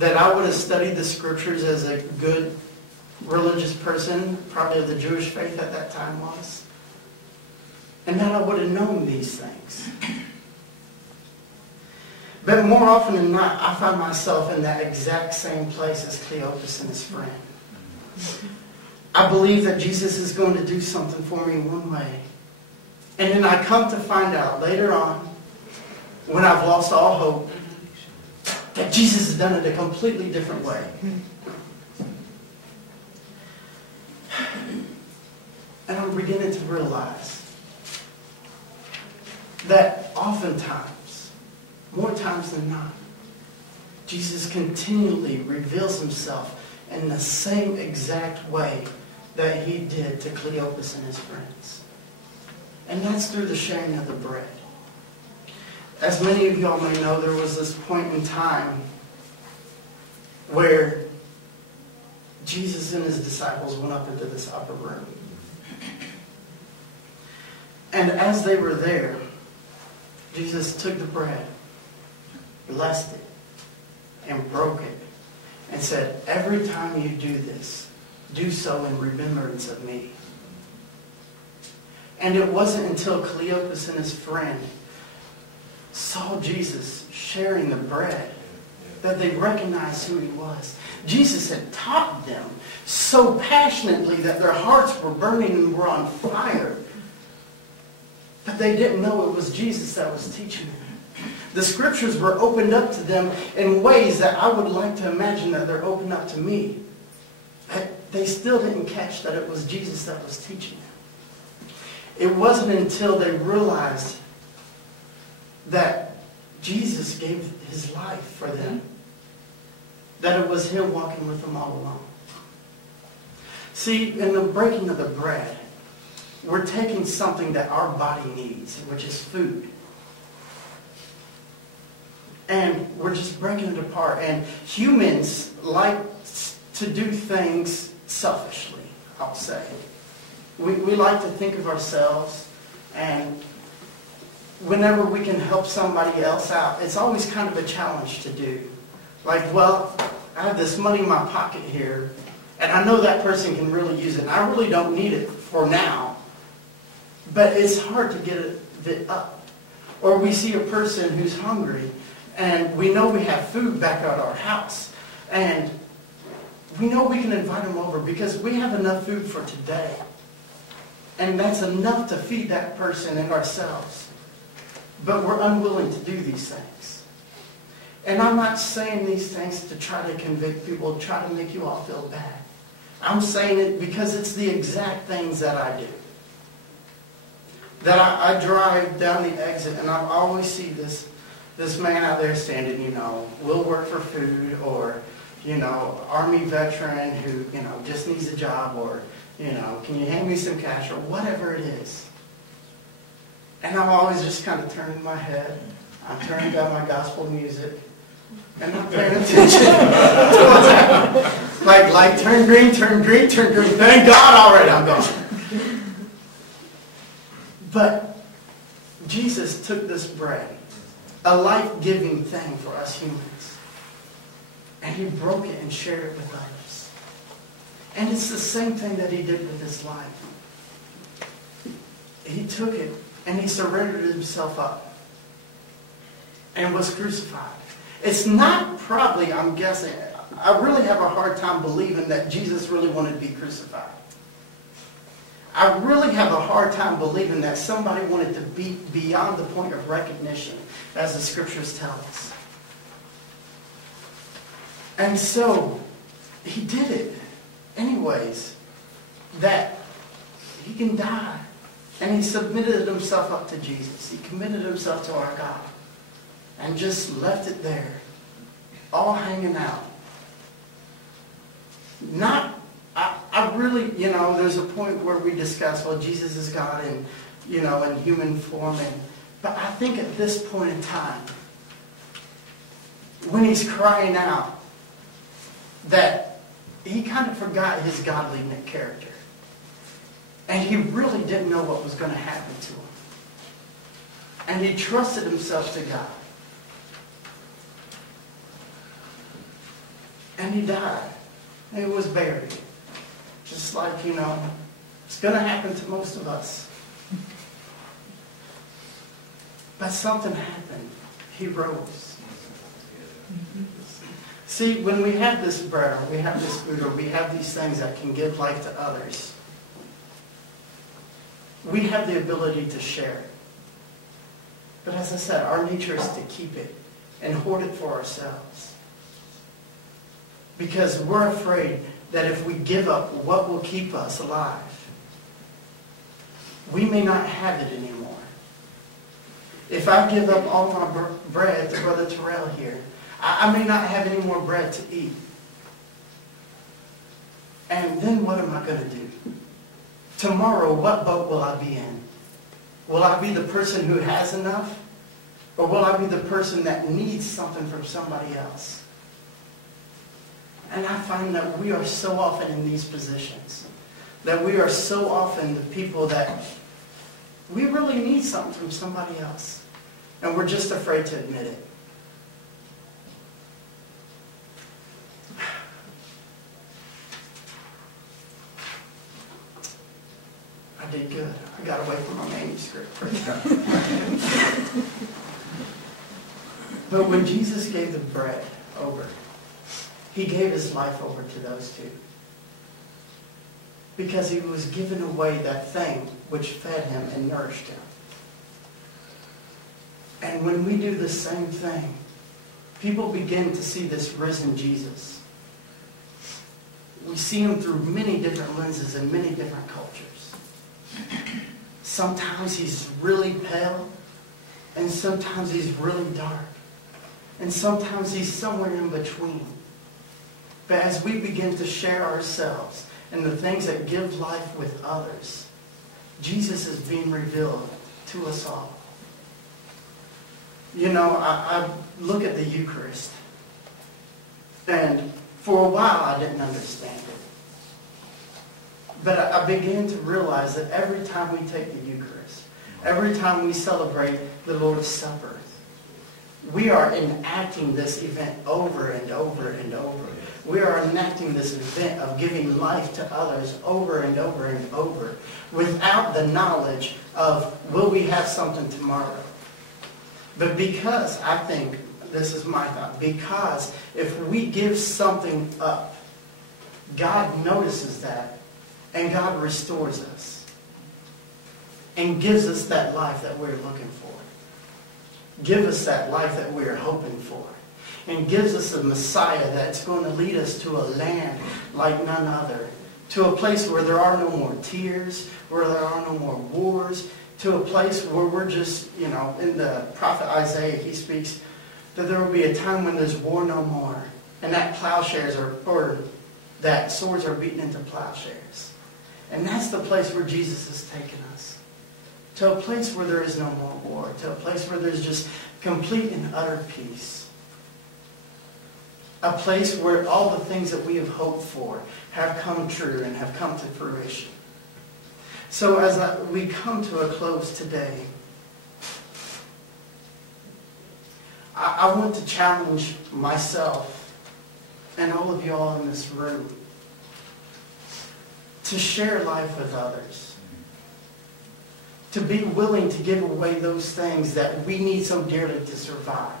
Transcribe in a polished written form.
that I would have studied the scriptures as a good religious person, probably of the Jewish faith at that time was. And that I would have known these things. But more often than not, I find myself in that exact same place as Cleopas and his friend. I believe that Jesus is going to do something for me one way. And then I come to find out later on, when I've lost all hope, that Jesus has done it a completely different way. And I'm beginning to realize that oftentimes, more times than not, Jesus continually reveals himself in the same exact way that he did to Cleopas and his friends. And that's through the sharing of the bread. As many of y'all may know, there was this point in time where Jesus and his disciples went up into this upper room. And as they were there, Jesus took the bread, blessed it, and broke it, and said, every time you do this, do so in remembrance of me. And it wasn't until Cleopas and his friend saw Jesus sharing the bread that they recognized who he was. Jesus had taught them so passionately that their hearts were burning and were on fire. But they didn't know it was Jesus that was teaching them. The scriptures were opened up to them in ways that I would like to imagine that they're opened up to me. But they still didn't catch that it was Jesus that was teaching them. It wasn't until they realized that Jesus gave his life for them that it was him walking with them all along. See, in the breaking of the bread, we're taking something that our body needs, which is food. And we're just breaking it apart. And humans like to do things selfishly, I'll say. We like to think of ourselves, and whenever we can help somebody else out, it's always kind of a challenge to do. Like, well, I have this money in my pocket here, and I know that person can really use it, and I really don't need it for now. But it's hard to get it up. Or we see a person who's hungry, and we know we have food back at our house, and we know we can invite them over because we have enough food for today. And that's enough to feed that person and ourselves. But we're unwilling to do these things. And I'm not saying these things to try to convict people, try to make you all feel bad. I'm saying it because it's the exact things that I do. That I drive down the exit and I always see this man out there standing, will work for food, or, Army veteran who, just needs a job, or, can you hand me some cash, or whatever it is. And I'm always just kind of turning my head. I'm turning down my gospel music. And not paying attention to what's happening. Like, light, turn green, turn green, turn green. Thank God, all right, I'm gone. But Jesus took this bread, a life-giving thing for us humans, and he broke it and shared it with others. And it's the same thing that he did with his life. He took it and he surrendered himself up and was crucified. It's not probably, I'm guessing, I really have a hard time believing that Jesus really wanted to be crucified. I really have a hard time believing that somebody wanted to be beyond the point of recognition, as the scriptures tell us. And so, he did it anyways, that he can die. And he submitted himself up to Jesus. He committed himself to our God. And just left it there, all hanging out. I really, there's a point where we discuss, well, Jesus is God and, in human form. But I think at this point in time, when he's crying out, that he kind of forgot his godly character. And he really didn't know what was going to happen to him. And he trusted himself to God. And he died. And he was buried. Just like, it's going to happen to most of us. But something happened. He rose. See, when we have this bread, or we have this food, or we have these things that can give life to others, we have the ability to share it. But as I said, our nature is to keep it and hoard it for ourselves. Because we're afraid that if we give up what will keep us alive, we may not have it anymore. If I give up all my bread to Brother Terrell here, I may not have any more bread to eat. And then what am I going to do? Tomorrow, what boat will I be in? Will I be the person who has enough? Or will I be the person that needs something from somebody else? And I find that we are so often in these positions. That we are so often the people that we really need something from somebody else. And we're just afraid to admit it. I did good. I got away from my manuscript. But when Jesus gave the bread over, he gave his life over to those two. Because he was giving away that thing which fed him and nourished him. And when we do the same thing, people begin to see this risen Jesus. We see him through many different lenses and many different cultures. Sometimes he's really pale, and sometimes he's really dark, and sometimes he's somewhere in between. But as we begin to share ourselves and the things that give life with others, Jesus is being revealed to us all. I look at the Eucharist, and for a while I didn't understand it. But I began to realize that every time we take the Eucharist, every time we celebrate the Lord's Supper, we are enacting this event over and over and over. We are enacting this event of giving life to others over and over and over without the knowledge of, will we have something tomorrow? But because, I think, this is my thought, because if we give something up, God notices that, and God restores us and gives us that life that we're looking for. Give us that life that we're hoping for. And gives us a Messiah that's going to lead us to a land like none other. To a place where there are no more tears, where there are no more wars. To a place where we're just, in the prophet Isaiah, he speaks that there will be a time when there's war no more. And that plowshares or that swords are beaten into plowshares. And that's the place where Jesus has taken us. To a place where there is no more war. To a place where there's just complete and utter peace. A place where all the things that we have hoped for have come true and have come to fruition. So as we come to a close today, I want to challenge myself and all of you all in this room to share life with others. To be willing to give away those things that we need so dearly to survive.